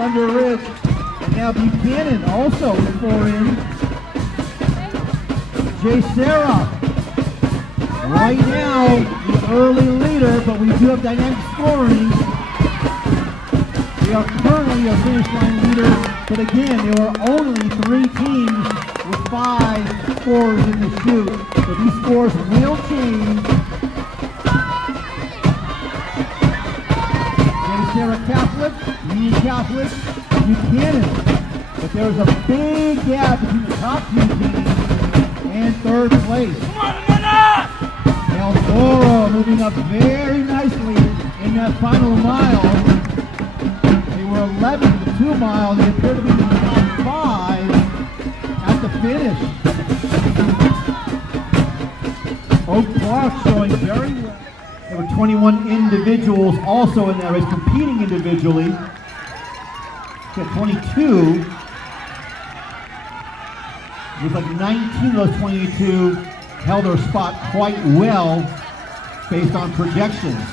Thunder Ridge. And now Buchanan also with 4 in. Jay Sarah. Right now, the early leader, but we do have dynamic scoring. We are currently a finish line leader, but again, there are only 3 teams with 5 scores in the chute. So these scores will change. Jay Sarah Catholic, Union Catholic, Buchanan. But there's a big gap between the top 2 teams and 3rd place. Eldora moving up very nicely in that final mile. They were 11 to 2 miles. They appear to be in the top 5 at the finish. Oak Park showing very well. There were 21 individuals also in that race, competing individually. Got 22. It was like 19 of those 22 held their spot quite well based on projections.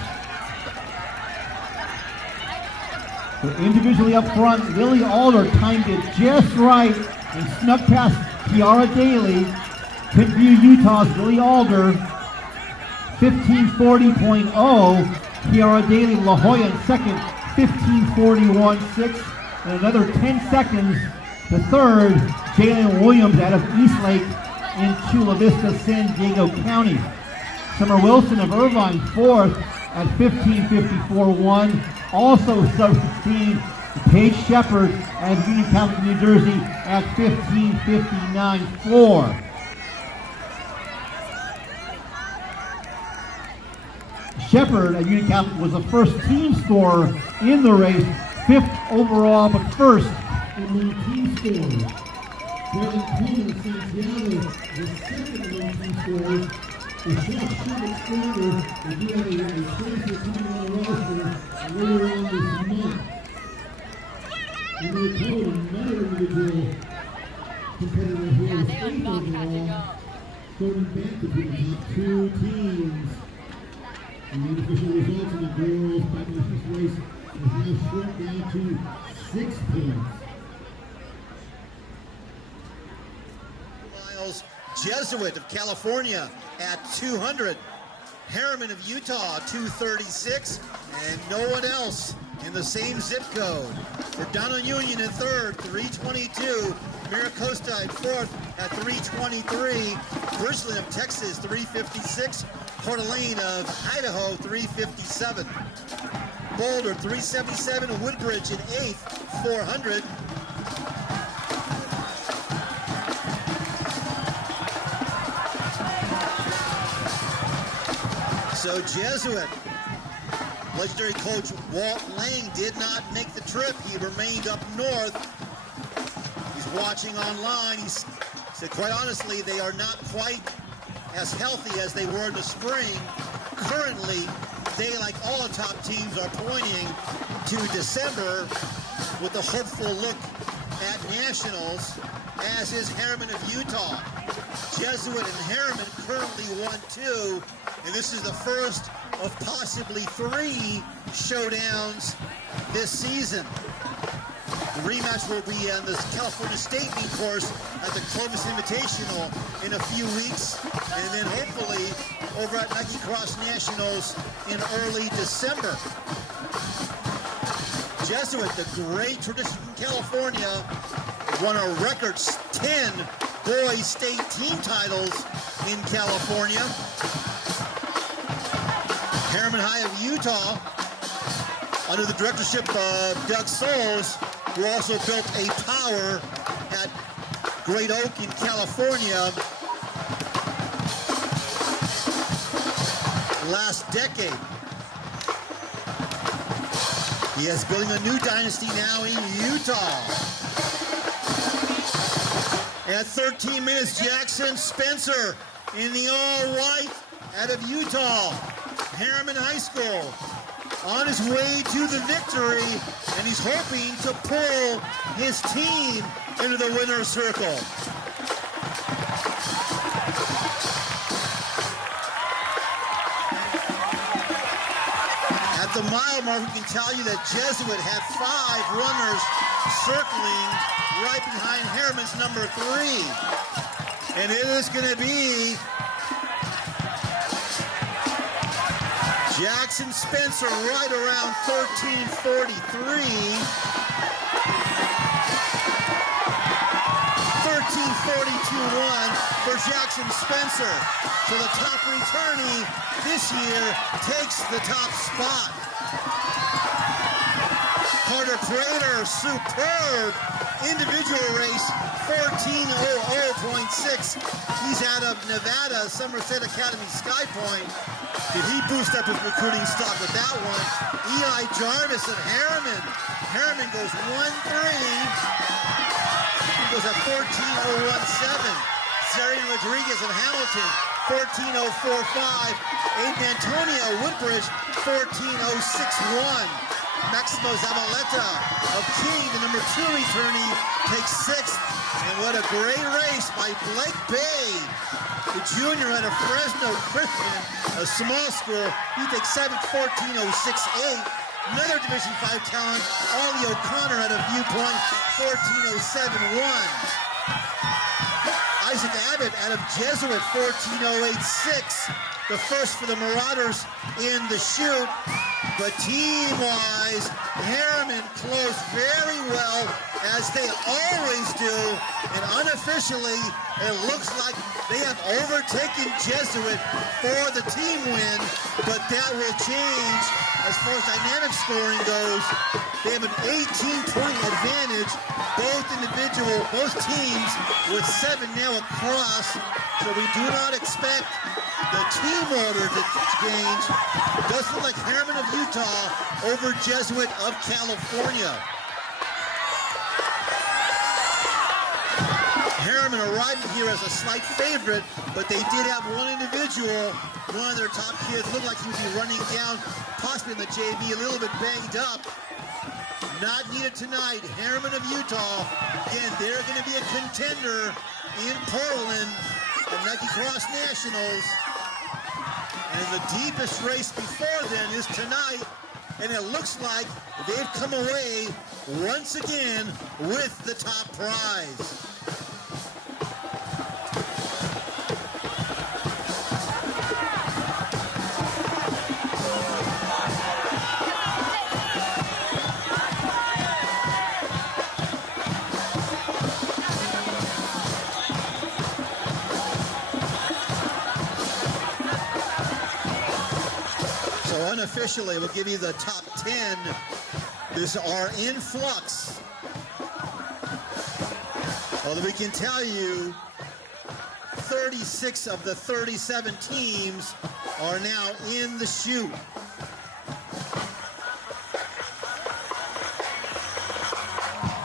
So individually up front, Lily Alder timed it just right and snuck past Kiara Daly. Pitview, Utah's Lily Alder, 15:40.0. Kiara Daly, La Jolla in second, 15:41.6. And another 10 seconds to third, Jalen Williams out of Eastlake in Chula Vista, San Diego County. Summer Wilson of Irvine, 4th at 15:54.1. Also sub-16, Paige Shepard out of Union Catholic, New Jersey at 15:59.4. Shepard at Union Catholic was the first team scorer in the race, 5th overall, but 1st among team scorers. Brandon Coleman of Santiago was 2nd among team scorers. The shot shooting scorer, they do have a transfer coming on the roster later on this month. And we're told another individual competitor here is 8th overall, going back between the top 2 teams. And the official results in the girls' 500 race is now shrunk down to 6 points. Miles Jesuit of California at 200. Harriman of Utah, 236. And no one else in the same zip code. Verdano Union in 3rd, 322. Miracosta in 4th at 323. Bridgeland of Texas, 356. Coeur d'Alene of Idaho, 357. Boulder, 377. Woodbridge in 8th, 400. So Jesuit, legendary coach Walt Lang did not make the trip. He remained up north. He's watching online. He said, quite honestly, they are not quite as healthy as they were in the spring. Currently, they, like all the top teams, are pointing to December with a hopeful look at nationals, as is Harriman of Utah. Jesuit and Harriman currently 1-2, and this is the first of possibly 3 showdowns this season. The rematch will be on the California State Meet course at the Clovis Invitational in a few weeks, and then hopefully over at Nike Cross Nationals in early December. Jesuit, the great tradition from California, won a record 10 boys state team titles in California. Harriman High of Utah, under the directorship of Doug Souls, who also built a tower at Great Oak in California last decade. He is building a new dynasty now in Utah. At 13 minutes, Jackson Spencer in the all-white out of Utah, Harriman High School, on his way to the victory, and he's hoping to pull his team into the winner's circle. At the mile mark, we can tell you that Jesuit had 5 runners circling right behind Harriman's number 3. And it is going to be Jackson Spencer right around 13:43. 13:42.1 for Jackson Spencer. So the top returnee this year takes the top spot. Carter Prater, superb individual race, 14:00.6. He's out of Nevada, Somerset Academy Sky Point. Did he boost up his recruiting stock with that one? Eli Jarvis of Harriman. Harriman goes 1-3. He goes at 14:017. Zarian Rodriguez of Hamilton, 14:045. Aiden Antonio, Woodbridge, 14:061. Maximo Zabaleta of King, the number 2 returnee, takes 6th. And what a great race by Blake Bay, the junior out of Fresno Christian, a small school. He takes 7th, 14:068. Another Division 5 talent, Ollie O'Connor out of Viewpoint, 14:071. Isaac Abbott out of Jesuit, 14:086. The first for the Marauders in the chute. But team-wise, Harriman closed very well, as they always do. And unofficially, it looks like they have overtaken Jesuit for the team win. But that will change as far as dynamic scoring goes. They have an 18-point advantage, both teams with 7 now across. So we do not expect the team order to change. Does look like Harriman of Utah over Jesuit of California. Harriman arriving here as a slight favorite, but they did have one individual, one of their top kids, looked like he would be running down, possibly in the JV, a little bit banged up. Not needed tonight. Harriman of Utah, again, they're going to be a contender in Portland, the Nike Cross Nationals. And the deepest race before then is tonight, and it looks like they've come away once again with the top prize. Unofficially, we'll give you the top 10. These are in flux. Although we can tell you 36 of the 37 teams are now in the chute.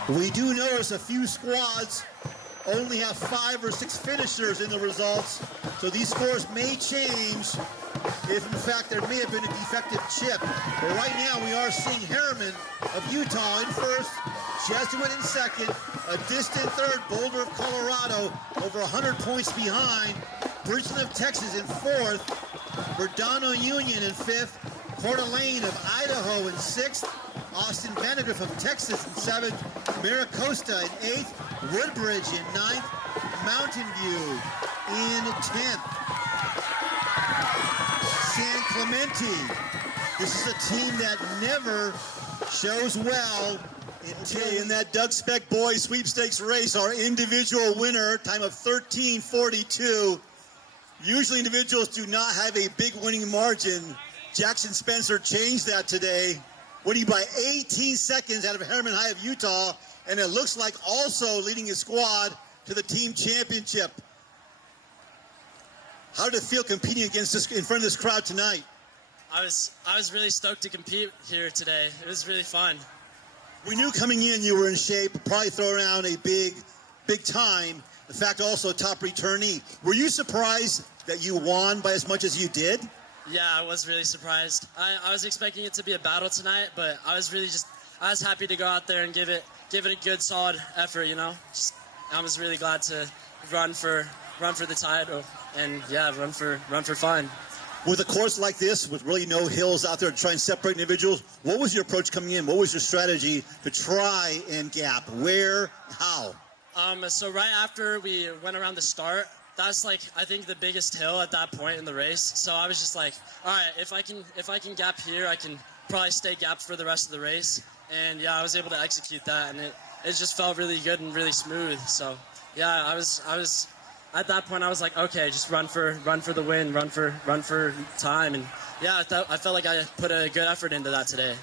We do notice a few squads only have 5 or 6 finishers in the results, so these scores may change if in fact there may have been a defective chip. But right now we are seeing Harriman of Utah in first, Jesuit in second, a distant third, Boulder of Colorado over 100 points behind, Bridgeton of Texas in fourth, Verdano Union in fifth, Coeur d'Alene of Idaho in sixth, Austin Vandegrift of Texas in seventh, Maricosta in eighth, Woodbridge in ninth, Mountain View in 10th. San Clemente, this is a team that never shows well until in that Doug Speck boys sweepstakes race, our individual winner, time of 13:42. Usually individuals do not have a big winning margin. Jackson Spencer changed that today, winning by 18 seconds out of Harriman High of Utah, and it looks like also leading his squad to the team championship. How did it feel competing against this in front of this crowd tonight? I was really stoked to compete here today. It was really fun. We knew coming in you were in shape, probably throw around a big time. In fact, also a top returnee. Were you surprised that you won by as much as you did? Yeah, I was really surprised. I was expecting it to be a battle tonight, but I was happy to go out there and give it a good, solid effort. You know, I was really glad to run for the title and yeah, run for fun. With a course like this, with really no hills out there to try and separate individuals, what was your approach coming in? What was your strategy to try and gap? Where? How? So right after we went around the start, that's like I think the biggest hill at that point in the race. So I was just like, all right, if I can gap here, I can probably stay gapped for the rest of the race. And yeah, I was able to execute that, and it just felt really good and really smooth. So yeah, I was at that point I was like, okay, just run for the win, run for time, and yeah, I felt like I put a good effort into that today.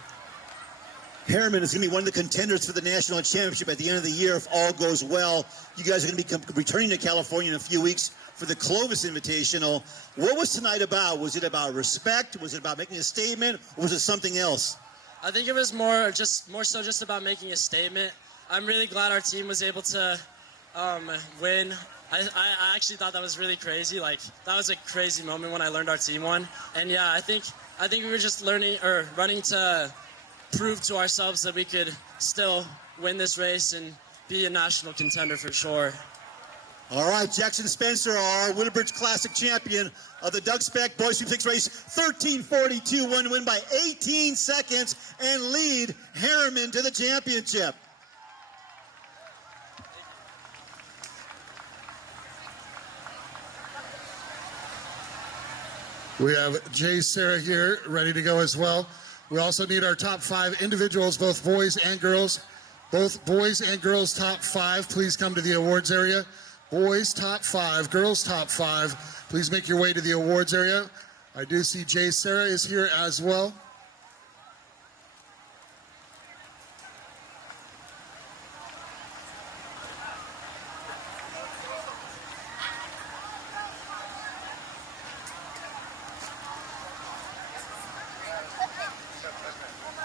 Harriman is going to be one of the contenders for the national championship at the end of the year if all goes well. You guys are going to be returning to California in a few weeks for the Clovis Invitational. What was tonight about? Was it about respect? Was it about making a statement? Or was it something else? I think it was more so just about making a statement. I'm really glad our team was able to win. I actually thought that was really crazy. Like, that was a crazy moment when I learned our team won. And yeah, I think we were just running to prove to ourselves that we could still win this race and be a national contender for sure. All right, Jackson Spencer, our Woodbridge Classic champion of the Doug Speck Boys Sweepstakes race, 13:42, won to win by 18 seconds and lead Harriman to the championship. We have Jay Sarah here ready to go as well. We also need our top 5 individuals, both boys and girls. Both boys and girls top 5, please come to the awards area. Boys top 5, girls top 5, please make your way to the awards area. I do see Jay Sarah is here as well.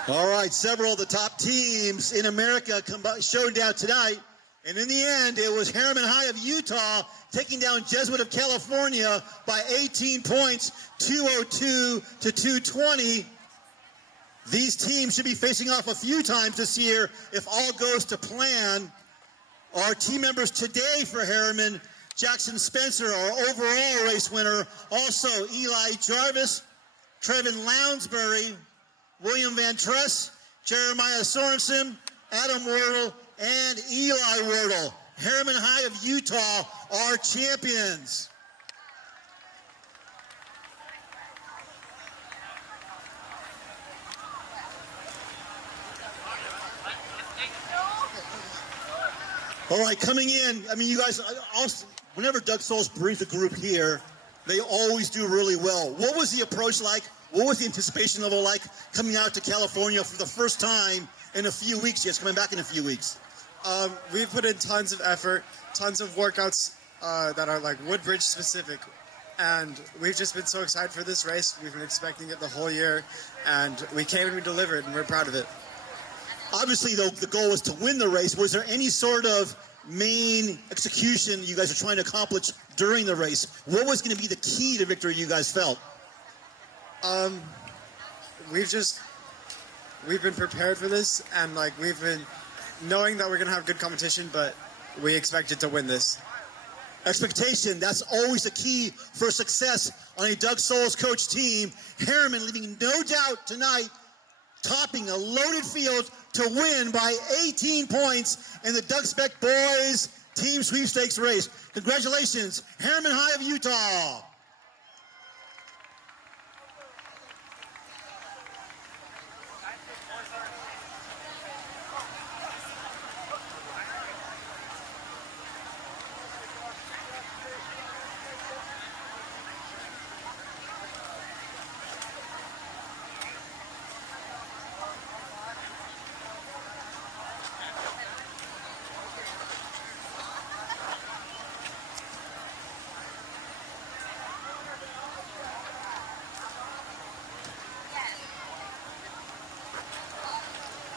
All right, several of the top teams in America showed down tonight. And in the end, it was Harriman High of Utah taking down Jesuit of California by 18 points, 202 to 220. These teams should be facing off a few times this year if all goes to plan. Our team members today for Harriman, Jackson Spencer, our overall race winner. Also, Eli Jarvis, Trevin Lounsbury, William Van Tress, Jeremiah Sorensen, Adam Wordle, and Eli Wordle. Harriman High of Utah are champions. All right, coming in, I mean, you guys, also, whenever Doug Souls brings the group here, they always do really well. What was the approach like? What was the anticipation level like coming out to California for the first time in a few weeks? Yes, coming back in a few weeks. We've put in tons of effort, tons of workouts that are like Woodbridge specific. And we've just been so excited for this race. We've been expecting it the whole year. And we came and we delivered, and we're proud of it. Obviously, though, the goal was to win the race. Was there any sort of main execution you guys are trying to accomplish during the race? What was going to be the key to victory you guys felt? We've been prepared for this, and like we've been knowing that we're going to have good competition, but we expected to win this. Expectation, that's always the key for success on a Doug Souls coach team. Harriman leaving no doubt tonight, topping a loaded field to win by 18 points in the Doug Speck Boys Team Sweepstakes race. Congratulations, Harriman High of Utah.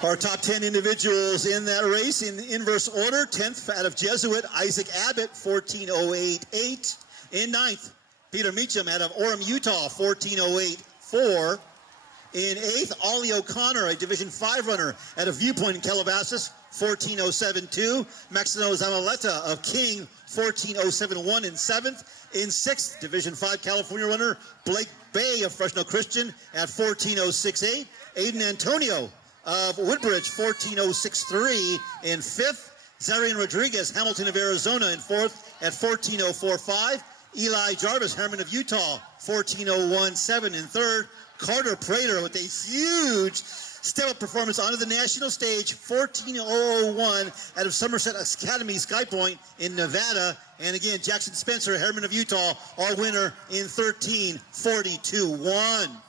Our top 10 individuals in that race in inverse order. 10th out of Jesuit, Isaac Abbott, 14:08.8. In 9th, Peter Meacham out of Orem, Utah, 14:08.4. In 8th, Ollie O'Connor, a Division 5 runner at a Viewpoint in Calabasas, 14:07.2. Maximo Zamaleta of King, 14:07.1 in 7th. In 6th, Division 5 California runner Blake Bay of Fresno Christian at 14:06.8. Aiden Antonio of Woodbridge, 14:06.3 in 5th. Zarian Rodriguez, Hamilton of Arizona in 4th at 14:04.5. Eli Jarvis, Herman of Utah, 14:01.7 in 3rd. Carter Prater with a huge step-up performance onto the national stage, 14:001 out of Somerset Academy Sky Point in Nevada. And again, Jackson Spencer, Herman of Utah, our winner in 13:42.1.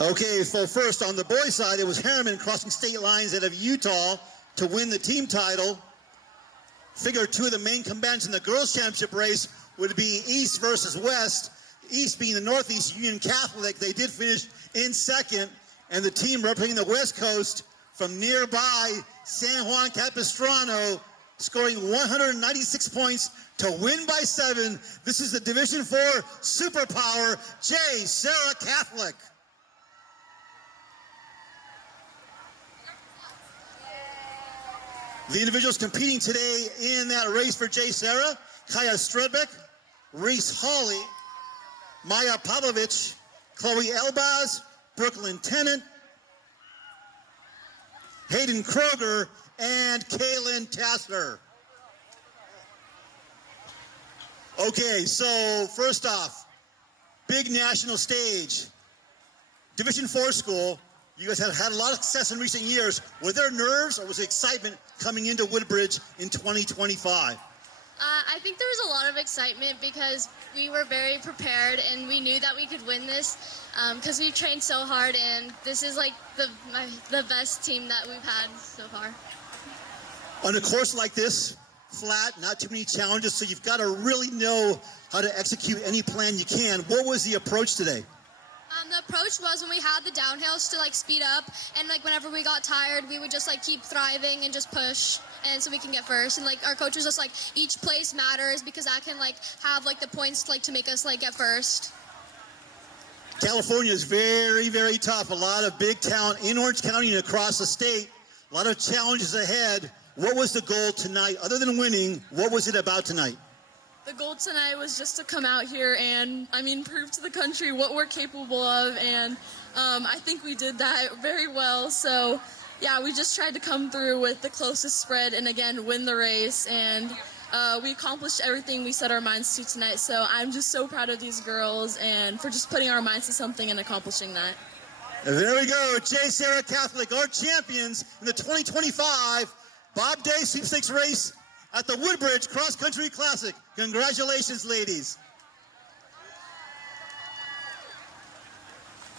Okay, so first on the boys' side, it was Harriman crossing state lines out of Utah to win the team title. Figure 2 of the main combatants in the girls' championship race would be East versus West. East being the Northeast Union Catholic, they did finish in 2nd, and the team representing the West Coast from nearby San Juan Capistrano, scoring 196 points to win by 7. This is the Division 4 superpower, J. Sarah Catholic. The individuals competing today in that race for J. Sarah: Kaya Stredbeck, Reese Hawley, Maya Pavlovich, Chloe Elbaz, Brooklyn Tennant, Hayden Kroger, and Kaylin Tassler. Okay, so first off, big national stage. Division 4 school. You guys have had a lot of success in recent years. Were there nerves or was it excitement coming into Woodbridge in 2025? I think there was a lot of excitement because we were very prepared and we knew that we could win this because we trained so hard, and this is like the best team that we've had so far. On a course like this, flat, not too many challenges, so you've got to really know how to execute any plan you can. What was the approach today? The approach was, when we had the downhills, to like speed up, and like whenever we got tired, we would just like keep thriving and just push, and so we can get first. And like our coach was just like, each place matters because that can like have like the points like to make us like get first. California is very, very tough. A lot of big talent in Orange County and across the state. A lot of challenges ahead. What was the goal tonight? Other than winning, what was it about tonight? The goal tonight was just to come out here and, prove to the country what we're capable of, and I think we did that very well. So, yeah, we just tried to come through with the closest spread and, again, win the race, and we accomplished everything we set our minds to tonight. So I'm just so proud of these girls and for just putting our minds to something and accomplishing that. There we go, J. Sarah Catholic, our champions in the 2025 Bob Day Sweepstakes race at the Woodbridge Cross Country Classic. Congratulations, ladies.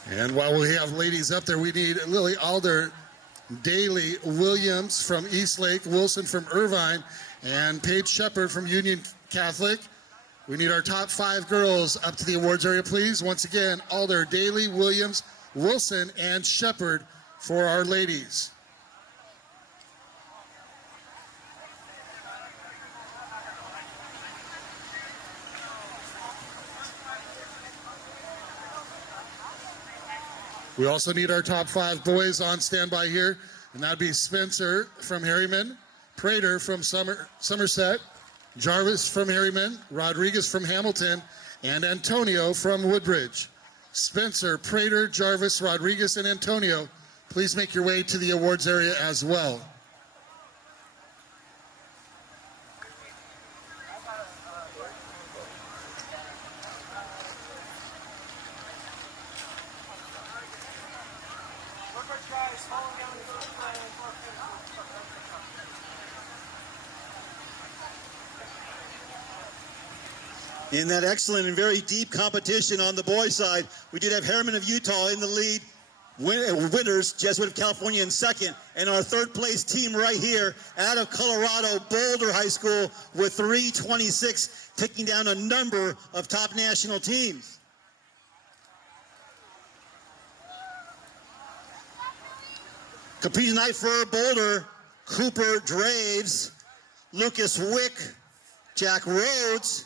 And while we have ladies up there, we need Lily Alder, Daly Williams from Eastlake, Wilson from Irvine, and Paige Shepard from Union Catholic. We need our top 5 girls up to the awards area, please. Once again, Alder, Daly, Williams, Wilson, and Shepard for our ladies. We also need our top 5 boys on standby here, and that'd be Spencer from Harriman, Prater from Somerset, Jarvis from Harriman, Rodriguez from Hamilton, and Antonio from Woodbridge. Spencer, Prater, Jarvis, Rodriguez, and Antonio please make your way to the awards area as well. In that excellent and very deep competition on the boys' side, we did have Harriman of Utah in the lead, winners, Jesuit of California in second, and our third place team right here out of Colorado, Boulder High School with 3:26, taking down a number of top national teams. Competing tonight for Boulder, Cooper Draves, Lucas Wick, Jack Rhodes.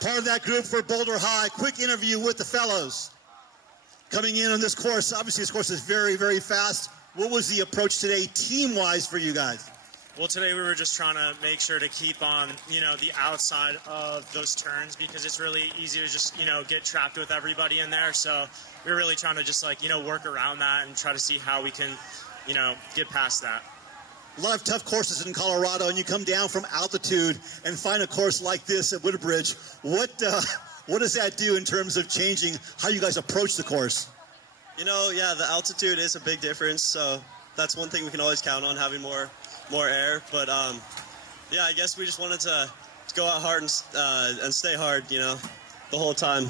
Part of that group for Boulder High. Quick interview with the fellows. Coming in on this course, obviously this course is very, very fast. What was the approach today team-wise for you guys? Well, today we were just trying to make sure to keep on, the outside of those turns because it's really easy to just, get trapped with everybody in there. So we were really trying to just work around that and try to see how we can, get past that. A lot of tough courses in Colorado, and you come down from altitude and find a course like this at Woodbridge. What does that do in terms of changing how you guys approach the course? Yeah, the altitude is a big difference, so that's one thing we can always count on, having more air. But yeah, I guess we just wanted to go out hard and stay hard, the whole time.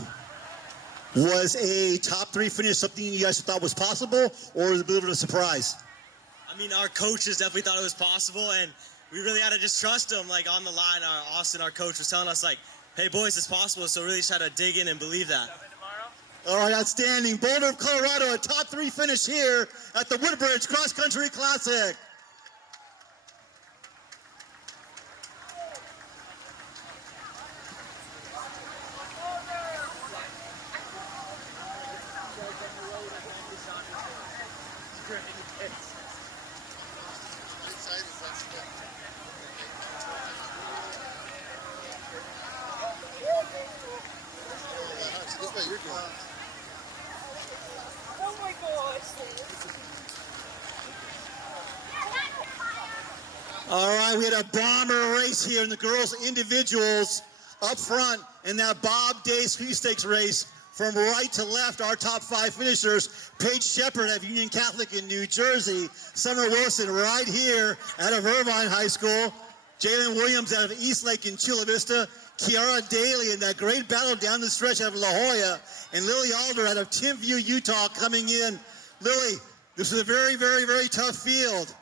Was a top 3 finish something you guys thought was possible, or was it a bit of a surprise? Our coaches definitely thought it was possible, and we really had to just trust them. On the line, Austin, our coach, was telling us, hey, boys, it's possible, so really just had to dig in and believe that. All right, outstanding. Boulder of Colorado, a top 3 finish here at the Woodbridge Cross Country Classic. All right, we had a bomber race here in the girls' individuals up front in that Bob Day Sweepstakes race. From right to left, our top 5 finishers, Paige Shepard of Union Catholic in New Jersey, Summer Wilson right here out of Irvine High School, Jalen Williams out of Eastlake in Chula Vista, Kiara Daly in that great battle down the stretch out of La Jolla, and Lily Alder out of Timpview, Utah coming in. Lily, this was a very, very, very tough field.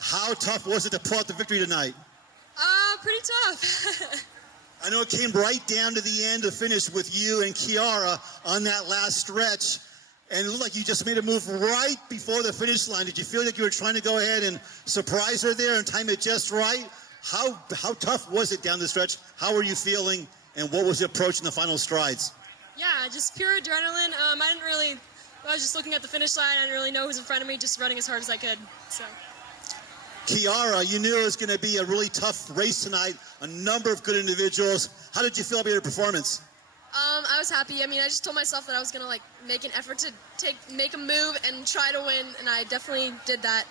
How tough was it to pull out the victory tonight? Pretty tough. I know it came right down to the end to finish with you and Kiara on that last stretch. And it looked like you just made a move right before the finish line. Did you feel like you were trying to go ahead and surprise her there and time it just right? How tough was it down the stretch? How were you feeling? And what was the approach in the final strides? Yeah, just pure adrenaline. I was just looking at the finish line. I didn't really know who was in front of me, just running as hard as I could. So. Kiara, you knew it was going to be a really tough race tonight, a number of good individuals. How did you feel about your performance? I was happy. I just told myself that I was going to make an effort to make a move and try to win, and I definitely did that.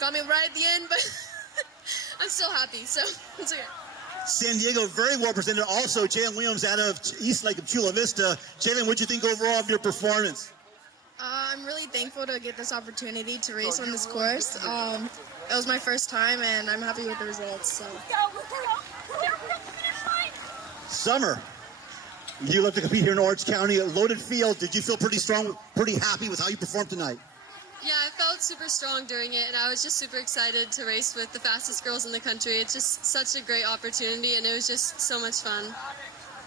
Got me right at the end, but I'm still happy, so it's okay. San Diego, very well presented. Also, Jalen Williams out of Eastlake of Chula Vista. Jalen, what did you think overall of your performance? I'm really thankful to get this opportunity to race on this course. It was my first time, and I'm happy with the results. So. Summer, you love to compete here in Orange County, a loaded field. Did you feel pretty strong, pretty happy with how you performed tonight? Yeah, I felt super strong during it, and I was just super excited to race with the fastest girls in the country. It's just such a great opportunity, and it was just so much fun.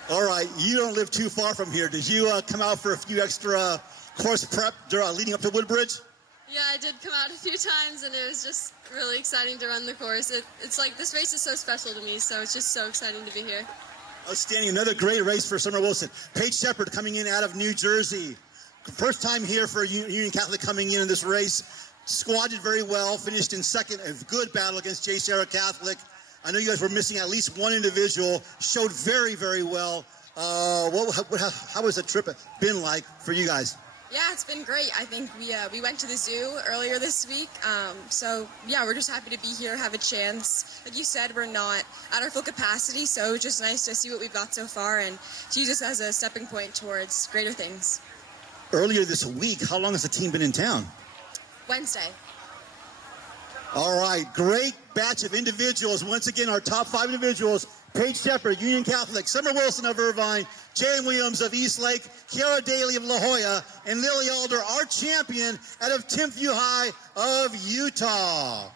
All right, you don't live too far from here. Did you come out for a few extra course prep leading up to Woodbridge? Yeah, I did come out a few times, and it was just really exciting to run the course. It's like this race is so special to me, so it's just so exciting to be here. Outstanding. Another great race for Summer Wilson. Paige Shepard coming in out of New Jersey. First time here for Union Catholic coming in this race. Squatted very well, finished in second. A good battle against J. Sarah Catholic. I know you guys were missing at least one individual. Showed very, very well. How has the trip been like for you guys? Yeah, it's been great. I think we went to the zoo earlier this week. So yeah, we're just happy to be here, have a chance. Like you said, we're not at our full capacity, so it's just nice to see what we've got so far and to use this as a stepping point towards greater things. Earlier this week, how long has the team been in town? Wednesday. All right, great batch of individuals. Once again, our top 5 individuals: Paige Shepard, Union Catholic; Summer Wilson of Irvine; Jane Williams of Eastlake; Kiara Daly of La Jolla; and Lily Alder, our champion out of Timpview High of Utah.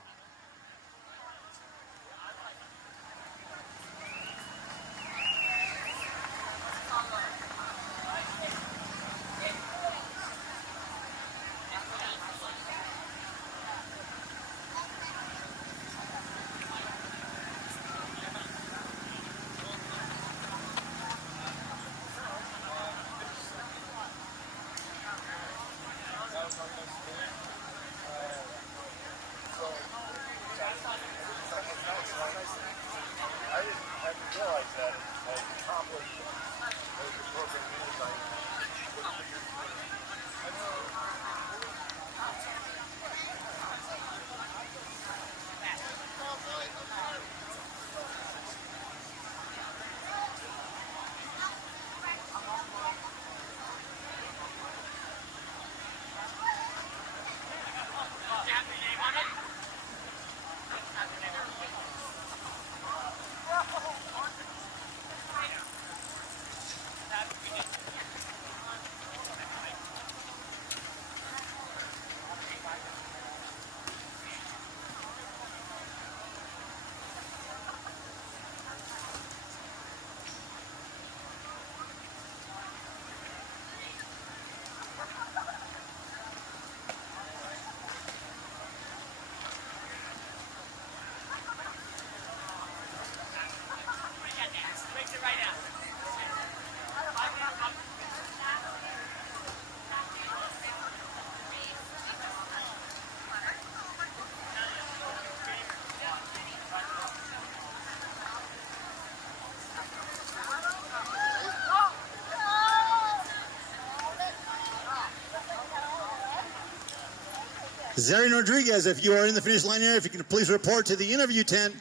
Zarian Rodriguez, if you are in the finish line area, if you can please report to the interview tent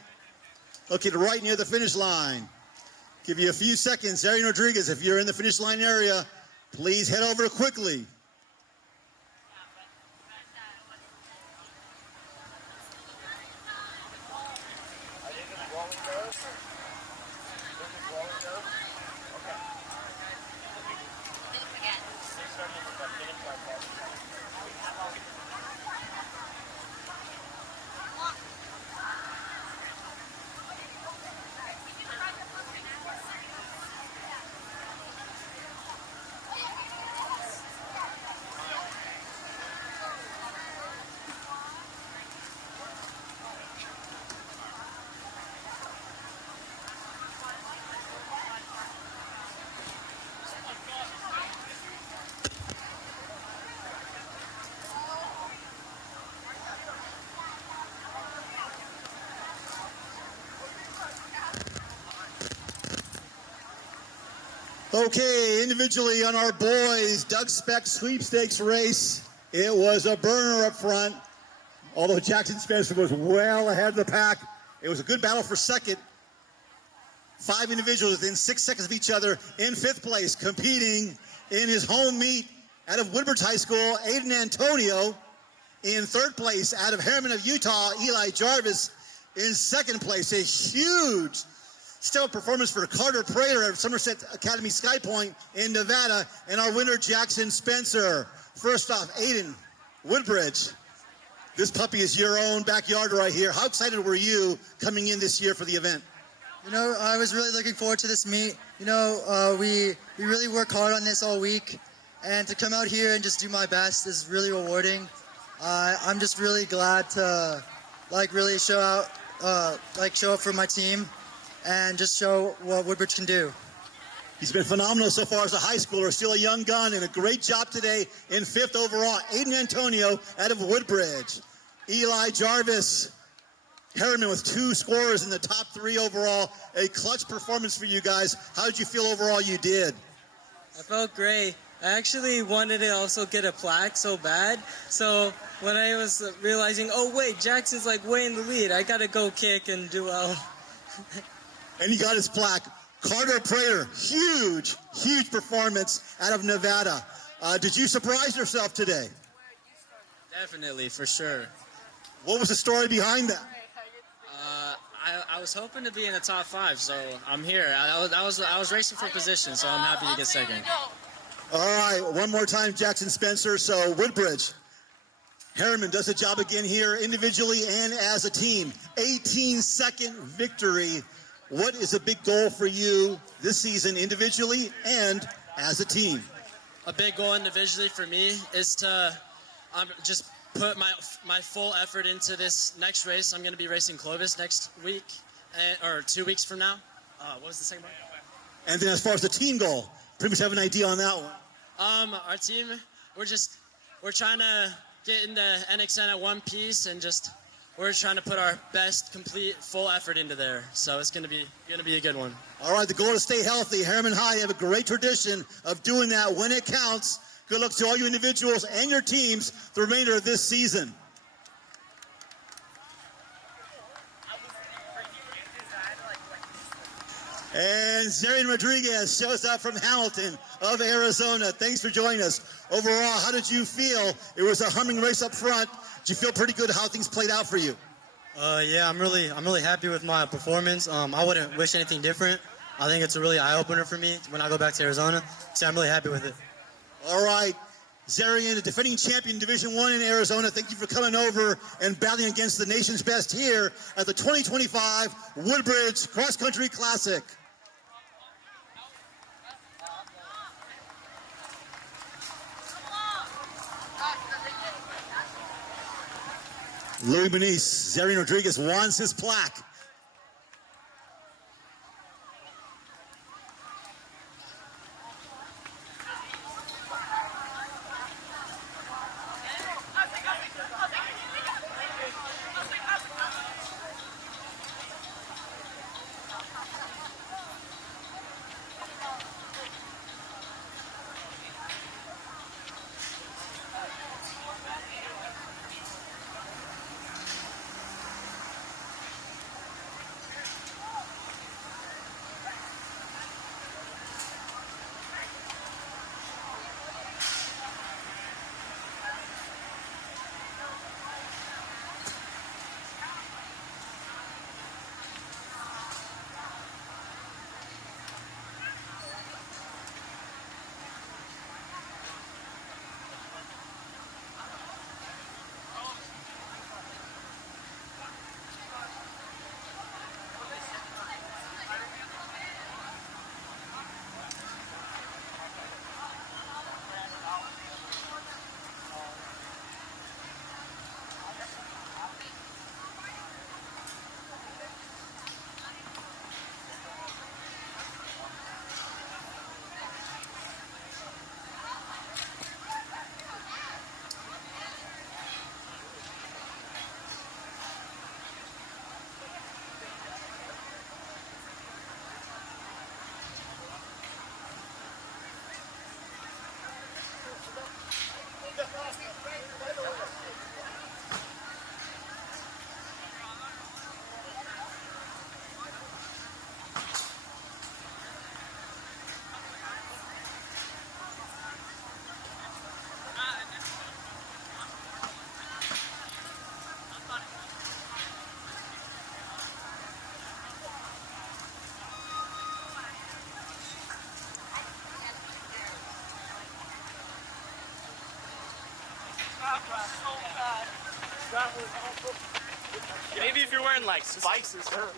located right near the finish line. Give you a few seconds. Zarian Rodriguez, if you're in the finish line area, please head over quickly. Okay, individually on our boys, Doug Speck Sweepstakes race, it was a burner up front. Although Jackson Spencer was well ahead of the pack, it was a good battle for second. 5 individuals within 6 seconds of each other in 5th place, competing in his home meet out of Woodbridge High School, Aiden Antonio. In 3rd place, out of Harriman of Utah, Eli Jarvis. In 2nd place, a huge stellar performance for Carter Prater at Somerset Academy Sky Point in Nevada, and our winner, Jackson Spencer. First off, Aiden, Woodbridge. This puppy is your own backyard right here. How excited were you coming in this year for the event? You know, I was really looking forward to this meet. You know, we really work hard on this all week, and to come out here and just do my best is really rewarding. I'm just really glad to, really show up for my team and just show what Woodbridge can do. He's been phenomenal so far as a high schooler, still a young gun, and a great job today in 5th overall. Aiden Antonio out of Woodbridge. Eli Jarvis Harriman with 2 scorers in the top 3 overall. A clutch performance for you guys. How did you feel overall you did? I felt great. I actually wanted to also get a plaque so bad. So when I was realizing, oh wait, Jackson's like way in the lead, I gotta go kick and do well. And he got his plaque. Carter Prater, huge performance out of Nevada. Did you surprise yourself today? Definitely, for sure. What was the story behind that? I was hoping to be in the top 5, so I'm here. I was racing for position, so I'm happy to get second. All right, one more time, Jackson Spencer. So Woodbridge, Harriman does the job again here, individually and as a team. 18-second victory. What is a big goal for you this season, individually and as a team? A big goal individually for me is to just put my full effort into this next race. I'm going to be racing Clovis next week, or 2 weeks from now. What was the second part? And then as far as the team goal, pretty much have an idea on that one. Our team, we're trying to get into NXN at one piece, and we're trying to put our best, complete, full effort into there. So it's gonna be a good one. All right, the goal is stay healthy. Harriman High, you have a great tradition of doing that when it counts. Good luck to all you individuals and your teams the remainder of this season. And Zarian Rodriguez shows up from Hamilton of Arizona. Thanks for joining us. Overall, how did you feel? It was a humming race up front. Did you feel pretty good how things played out for you? Yeah, I'm really happy with my performance. I wouldn't wish anything different. I think it's a really eye-opener for me when I go back to Arizona. So I'm really happy with it. All right, Zarian, the defending champion Division I in Arizona, thank you for coming over and battling against the nation's best here at the 2025 Woodbridge Cross Country Classic. Louis Benice, Zarian Rodriguez wants his plaque. Maybe if you're wearing like spikes or something.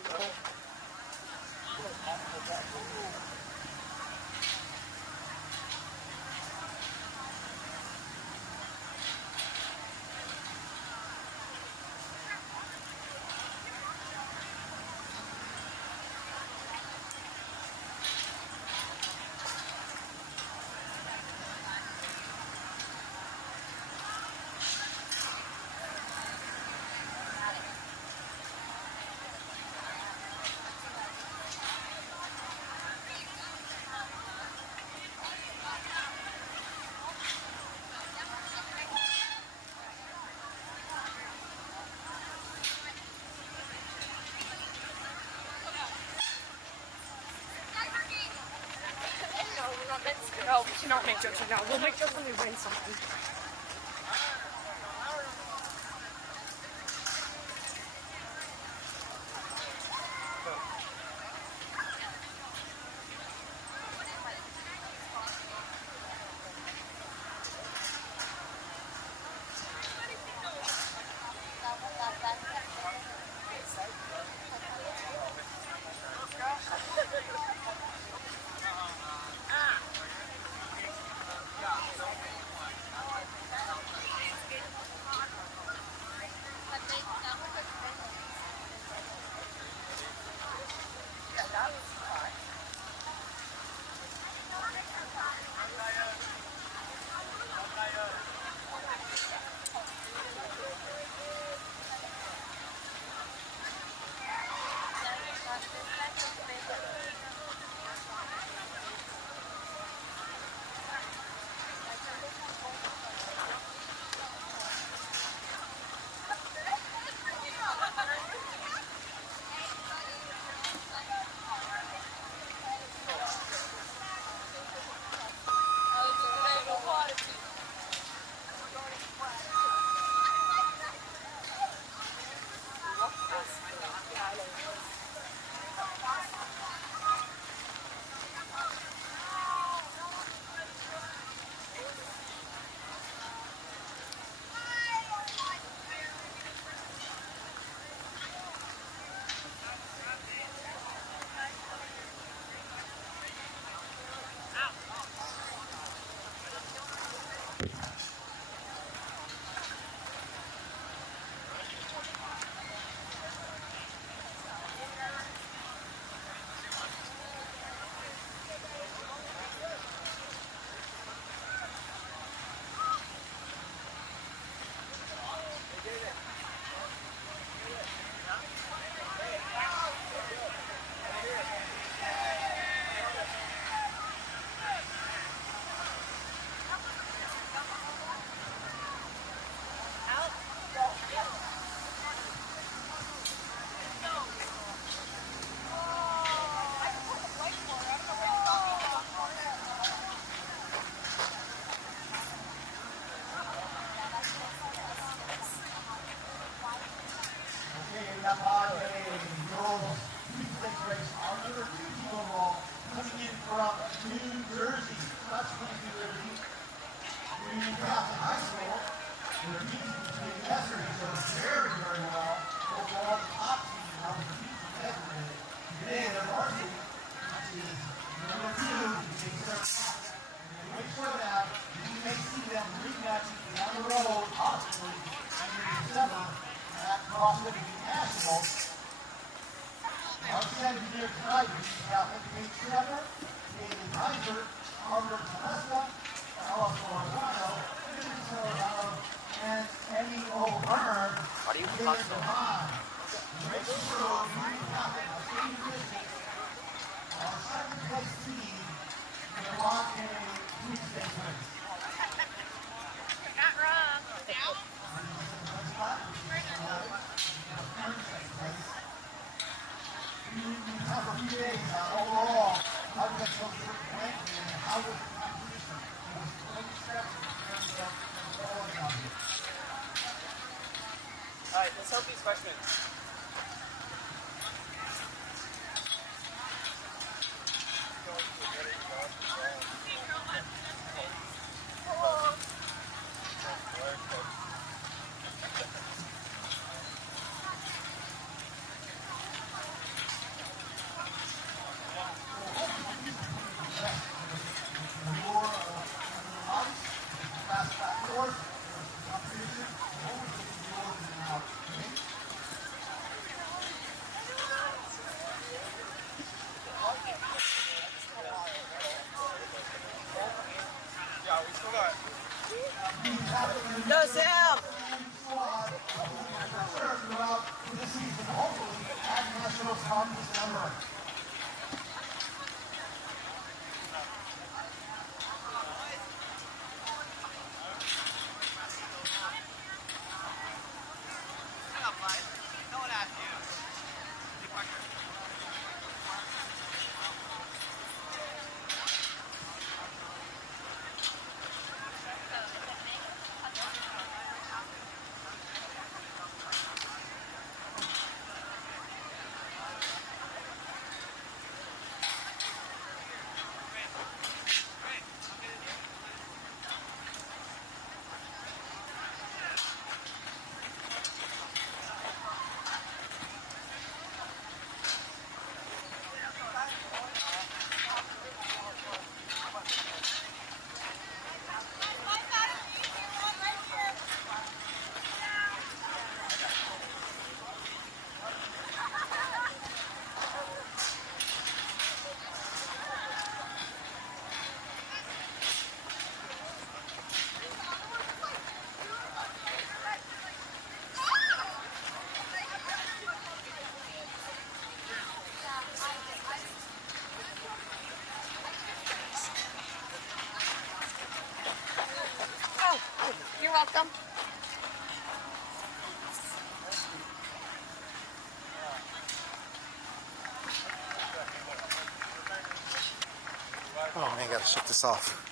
No, we cannot make jokes right now. We'll make jokes when we win something. Alright, let's help these freshmen. No, Sam! Oh man, gotta shut this off.